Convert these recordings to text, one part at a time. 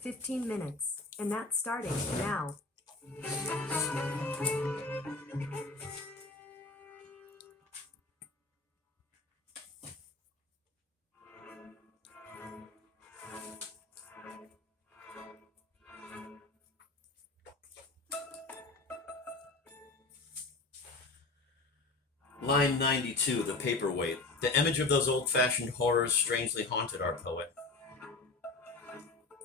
15 minutes, and that's starting now. Line 92, the paperweight. The image of those old-fashioned horrors strangely haunted our poet.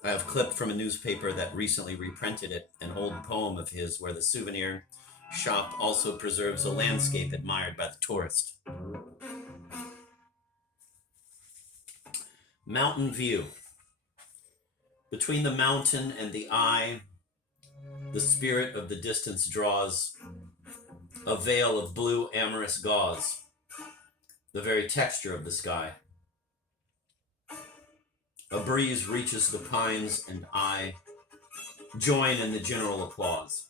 I have clipped from a newspaper that recently reprinted it, an old poem of his where the souvenir shop also preserves a landscape admired by the tourist. Mountain view. Between the mountain and the eye, the spirit of the distance draws a veil of blue amorous gauze, the very texture of the sky. A breeze reaches the pines, and I join in the general applause.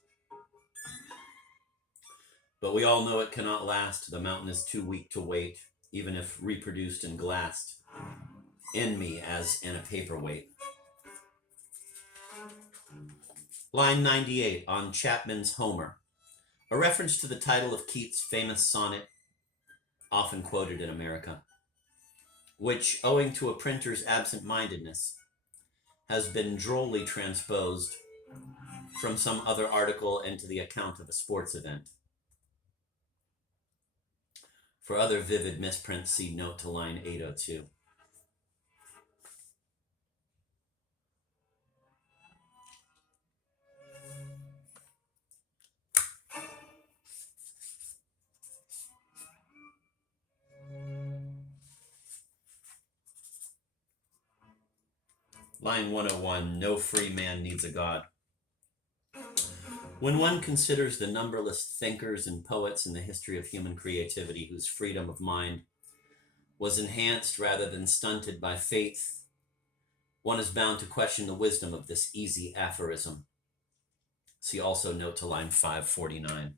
But we all know it cannot last. The mountain is too weak to wait, even if reproduced and glassed in me as in a paperweight. Line 98 on Chapman's Homer, a reference to the title of Keats' famous sonnet, often quoted in America, which, owing to a printer's absent-mindedness, has been drolly transposed from some other article into the account of a sports event. For other vivid misprints, see note to line 802. Line 101, no free man needs a god. When one considers the numberless thinkers and poets in the history of human creativity whose freedom of mind was enhanced rather than stunted by faith, one is bound to question the wisdom of this easy aphorism. See also note to line 549.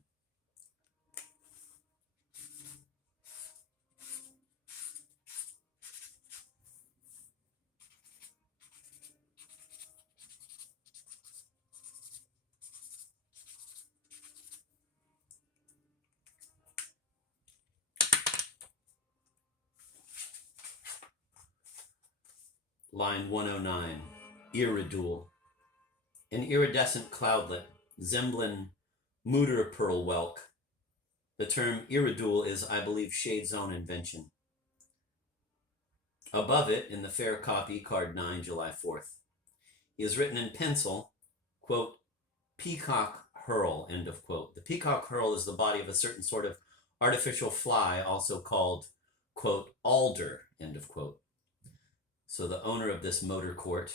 Line 109, iridule. An iridescent cloudlet, Zemblin Mutterpearlwelk. The term iridule is, I believe, Shade's own invention. Above it, in the fair copy, card 9, July 4th, he has written in pencil, quote, peacock hurl, end of quote. The peacock hurl is the body of a certain sort of artificial fly, also called, quote, alder, end of quote. So the owner of this motor court,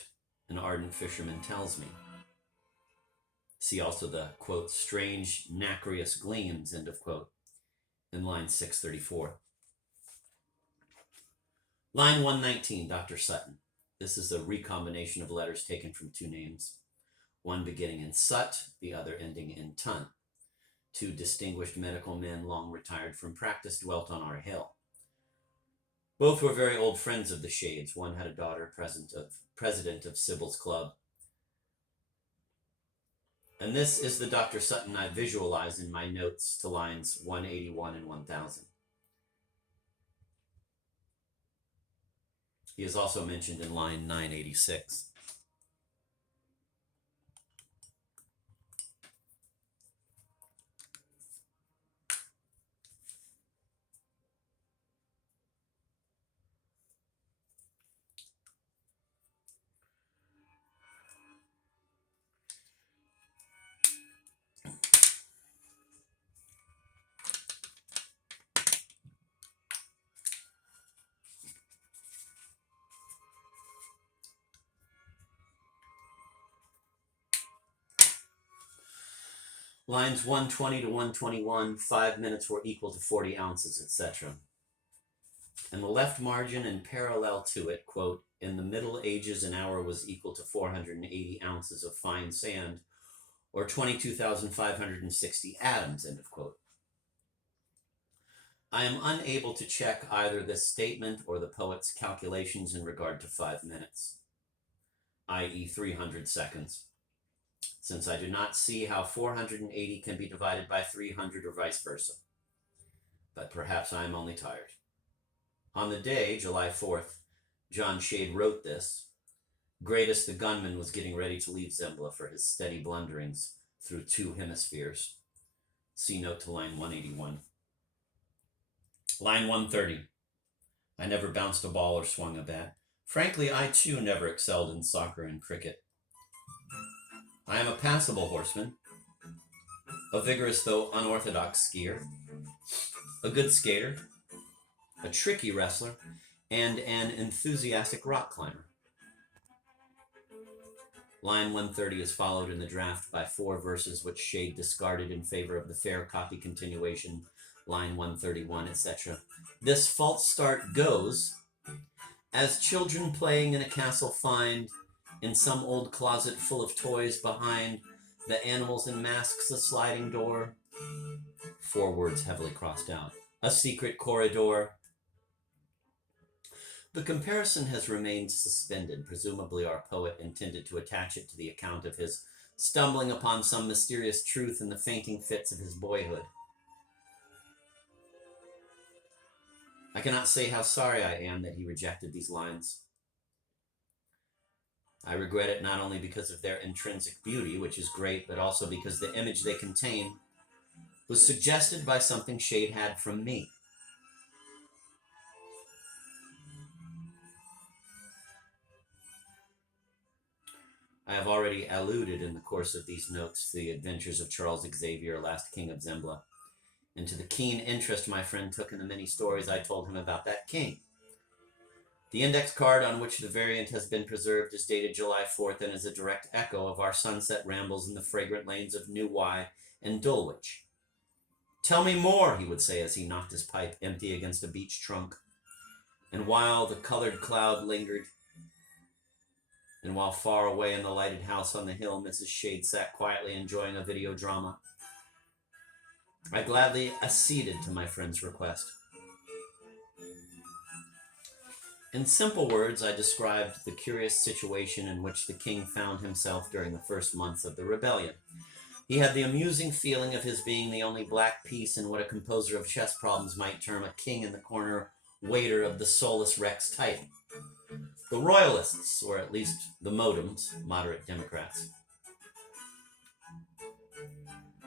an ardent fisherman, tells me. See also the, quote, strange nacreous gleams, end of quote, in line 634. Line 119, Dr. Sutton. This is a recombination of letters taken from two names, one beginning in Sut, the other ending in Tun. Two distinguished medical men, long retired from practice, dwelt on our hill. Both were very old friends of the Shades. One had a daughter, president of Sybil's Club. And this is the Dr. Sutton I visualize in my notes to lines 181 and 1000. He is also mentioned in line 986. Lines 120 to 121, 5 minutes were equal to 40 ounces, etc. And the left margin and parallel to it, quote, in the Middle Ages an hour was equal to 480 ounces of fine sand, or 22,560 atoms, end of quote. I am unable to check either this statement or the poet's calculations in regard to 5 minutes. i.e. 300 seconds, since I do not see how 480 can be divided by 300 or vice versa. But perhaps I am only tired. On the day, July 4th, John Shade wrote this. Greatest the gunman was getting ready to leave Zembla for his steady blunderings through 2 hemispheres. See note to line 181. Line 130. I never bounced a ball or swung a bat. Frankly, I too never excelled in soccer and cricket. I am a passable horseman, a vigorous though unorthodox skier, a good skater, a tricky wrestler, and an enthusiastic rock climber. Line 130 is followed in the draft by 4 verses which Shade discarded in favor of the fair copy continuation, line 131, etc. This false start goes, as children playing in a castle find, in some old closet full of toys behind, the animals and masks a sliding door. 4 words heavily crossed out. A secret corridor. The comparison has remained suspended. Presumably our poet intended to attach it to the account of his stumbling upon some mysterious truth in the fainting fits of his boyhood. I cannot say how sorry I am that he rejected these lines. I regret it not only because of their intrinsic beauty, which is great, but also because the image they contain was suggested by something Shade had from me. I have already alluded in the course of these notes to the adventures of Charles Xavier, last king of Zembla, and to the keen interest my friend took in the many stories I told him about that king. The index card on which the variant has been preserved is dated July 4th and is a direct echo of our sunset rambles in the fragrant lanes of New Wye and Dulwich. Tell me more, he would say as he knocked his pipe empty against a beech trunk. And while the colored cloud lingered, and while far away in the lighted house on the hill, Mrs. Shade sat quietly enjoying a video drama, I gladly acceded to my friend's request. In simple words, I described the curious situation in which the king found himself during the first months of the rebellion. He had the amusing feeling of his being the only black piece in what a composer of chess problems might term a king-in-the-corner waiter of the solus rex type. The royalists, or at least the modems, moderate Democrats,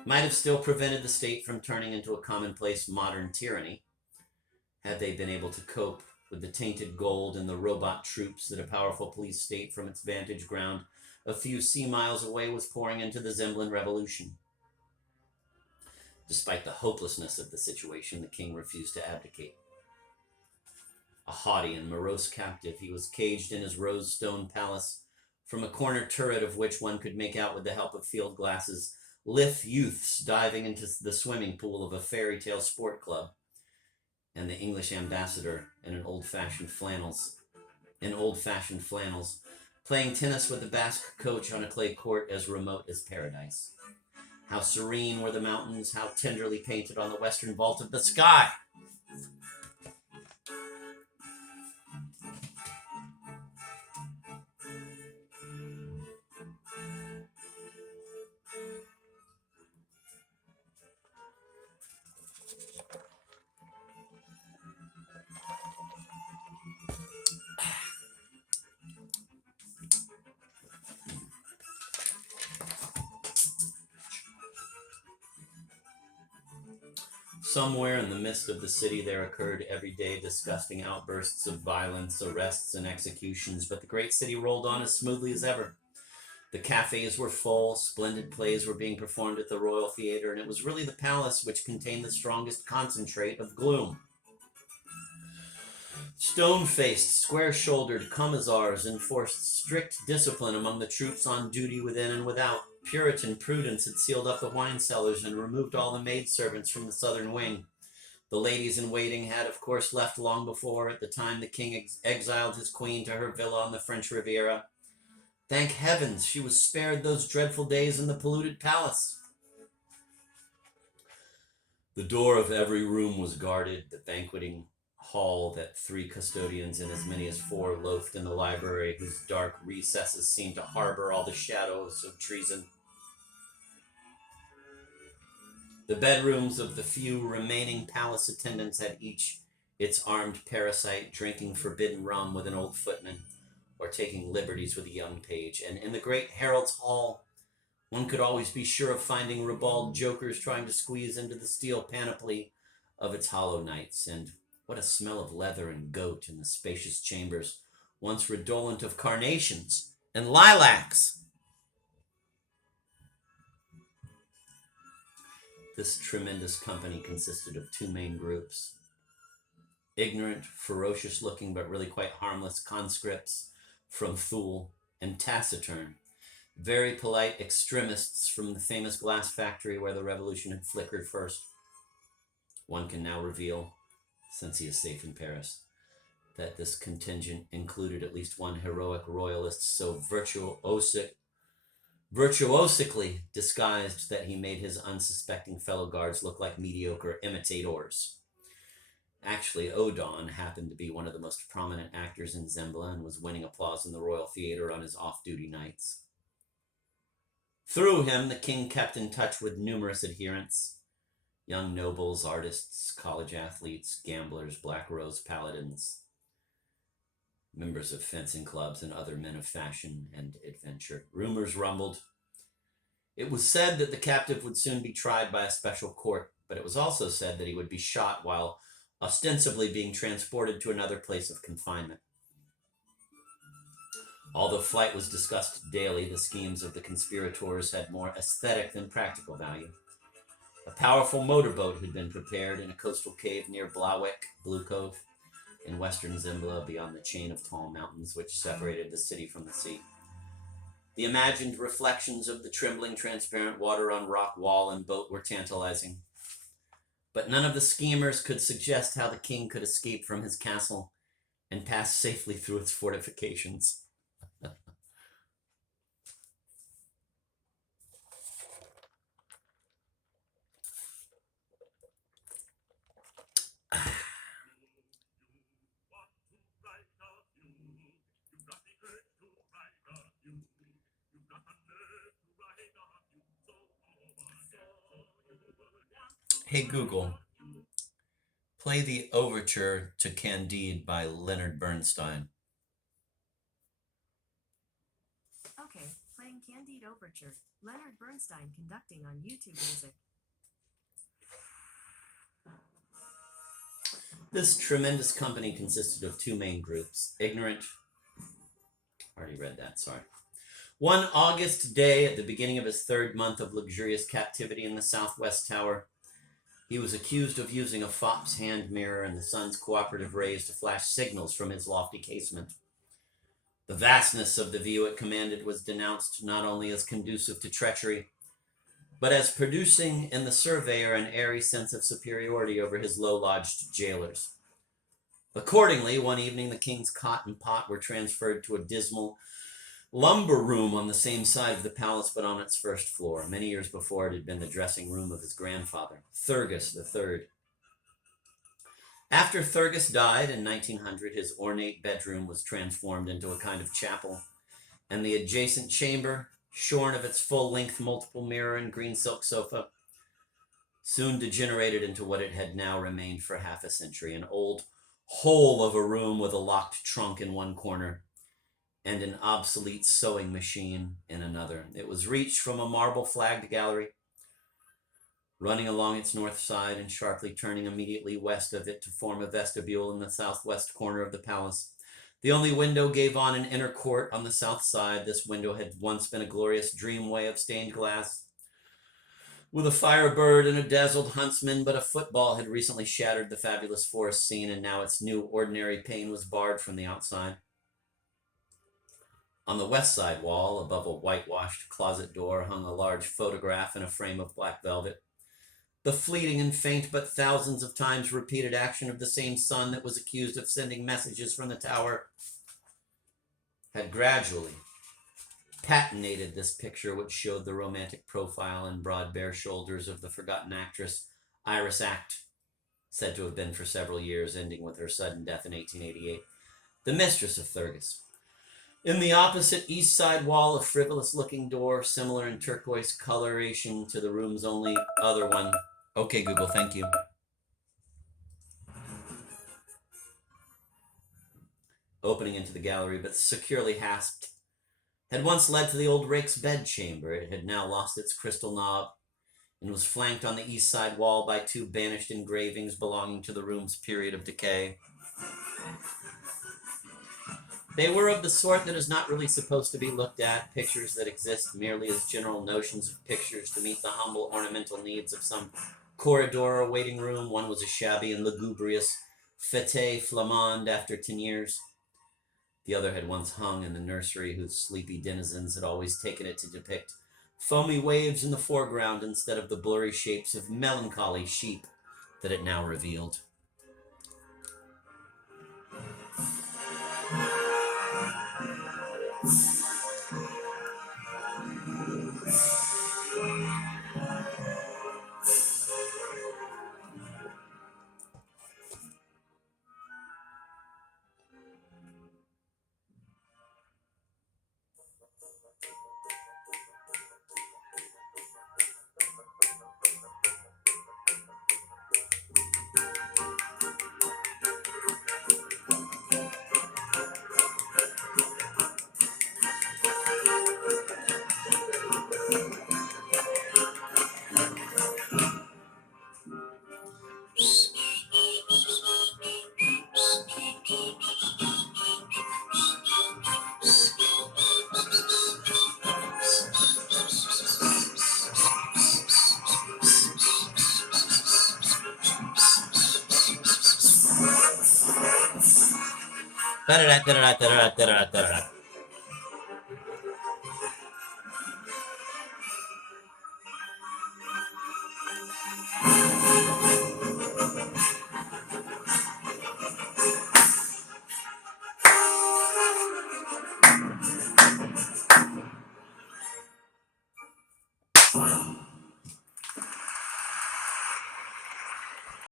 might have still prevented the state from turning into a commonplace modern tyranny, had they been able to cope with the tainted gold and the robot troops that a powerful police state from its vantage ground a few sea miles away was pouring into the Zemblan Revolution. Despite the hopelessness of the situation, the king refused to abdicate. A haughty and morose captive, he was caged in his rose stone palace, from a corner turret of which one could make out with the help of field glasses lithe youths diving into the swimming pool of a fairy tale sport club, and the English ambassador in old-fashioned flannels, playing tennis with the Basque coach on a clay court as remote as paradise. How serene were the mountains, how tenderly painted on the western vault of the sky! Somewhere in the midst of the city there occurred every day disgusting outbursts of violence, arrests, and executions, but the great city rolled on as smoothly as ever. The cafes were full, splendid plays were being performed at the Royal Theatre, and it was really the palace which contained the strongest concentrate of gloom. Stone-faced, square-shouldered commissars enforced strict discipline among the troops on duty within and without. Puritan prudence had sealed up the wine cellars and removed all the maidservants from the southern wing. The ladies-in-waiting had, of course, left long before, at the time the king exiled his queen to her villa on the French Riviera. Thank heavens she was spared those dreadful days in the polluted palace. The door of every room was guarded, the banqueting hall that 3 custodians and as many as 4 loafed in the library, whose dark recesses seemed to harbor all the shadows of treason. The bedrooms of the few remaining palace attendants had each its armed parasite, drinking forbidden rum with an old footman, or taking liberties with a young page. And in the great Herald's Hall, one could always be sure of finding ribald jokers trying to squeeze into the steel panoply of its hollow nights. And what a smell of leather and goat in the spacious chambers, once redolent of carnations and lilacs! This tremendous company consisted of 2 main groups. Ignorant, ferocious-looking, but really quite harmless conscripts from Thule, and taciturn, very polite extremists from the famous glass factory where the revolution had flickered first. One can now reveal, since he is safe in Paris, that this contingent included at least one heroic royalist so virtuosically disguised that he made his unsuspecting fellow guards look like mediocre imitators. Actually, Odon happened to be one of the most prominent actors in Zembla and was winning applause in the Royal Theatre on his off-duty nights. Through him, the king kept in touch with numerous adherents: young nobles, artists, college athletes, gamblers, Black Rose paladins, members of fencing clubs, and other men of fashion and adventure. Rumors rumbled. It was said that the captive would soon be tried by a special court, but it was also said that he would be shot while ostensibly being transported to another place of confinement. Although flight was discussed daily, the schemes of the conspirators had more aesthetic than practical value. A powerful motorboat had been prepared in a coastal cave near Blawek, Blue Cove, in western Zembla, beyond the chain of tall mountains which separated the city from the sea. The imagined reflections of the trembling, transparent water on rock wall and boat were tantalizing. But none of the schemers could suggest how the king could escape from his castle and pass safely through its fortifications. Hey Google, play the overture to Candide by Leonard Bernstein. Okay, playing Candide Overture. Leonard Bernstein conducting on YouTube Music. This tremendous company consisted of 2 main groups. Ignorant, already read that, sorry. One August day, at the beginning of his 3rd month of luxurious captivity in the Southwest Tower, he was accused of using a fop's hand mirror and the sun's cooperative rays to flash signals from his lofty casement. The vastness of the view it commanded was denounced not only as conducive to treachery, but as producing in the surveyor an airy sense of superiority over his low-lodged jailers. Accordingly, one evening the king's cot and pot were transferred to a dismal lumber room on the same side of the palace, but on its 1st floor. Many years before, it had been the dressing room of his grandfather, Thurgus III. After Thurgus died in 1900, his ornate bedroom was transformed into a kind of chapel, and the adjacent chamber, shorn of its full-length multiple mirror and green silk sofa, soon degenerated into what it had now remained for half a century: an old hole of a room with a locked trunk in one corner and an obsolete sewing machine in another. It was reached from a marble-flagged gallery, running along its north side and sharply turning immediately west of it to form a vestibule in the southwest corner of the palace. The only window gave on an inner court on the south side. This window had once been a glorious dreamway of stained glass, with a firebird and a dazzled huntsman, but a football had recently shattered the fabulous forest scene, and now its new ordinary pane was barred from the outside. On the west side wall, above a whitewashed closet door, hung a large photograph in a frame of black velvet. The fleeting and faint but thousands of times repeated action of the same sun that was accused of sending messages from the tower had gradually patinated this picture, which showed the romantic profile and broad bare shoulders of the forgotten actress Iris Act. said to have been for several years, ending with her sudden death in 1888, the mistress of Thurgis. In the opposite east side wall, a frivolous-looking door, similar in turquoise coloration to the room's only other one. Okay, Google, thank you. Opening into the gallery, but securely hasped, had once led to the old rake's bedchamber. It had now lost its crystal knob, and was flanked on the east side wall by two banished engravings belonging to the room's period of decay. They were of the sort that is not really supposed to be looked at, pictures that exist merely as general notions of pictures to meet the humble ornamental needs of some corridor or waiting room. One was a shabby and lugubrious fete flamande after Teniers. The other had once hung in the nursery, whose sleepy denizens had always taken it to depict foamy waves in the foreground instead of the blurry shapes of melancholy sheep that it now revealed.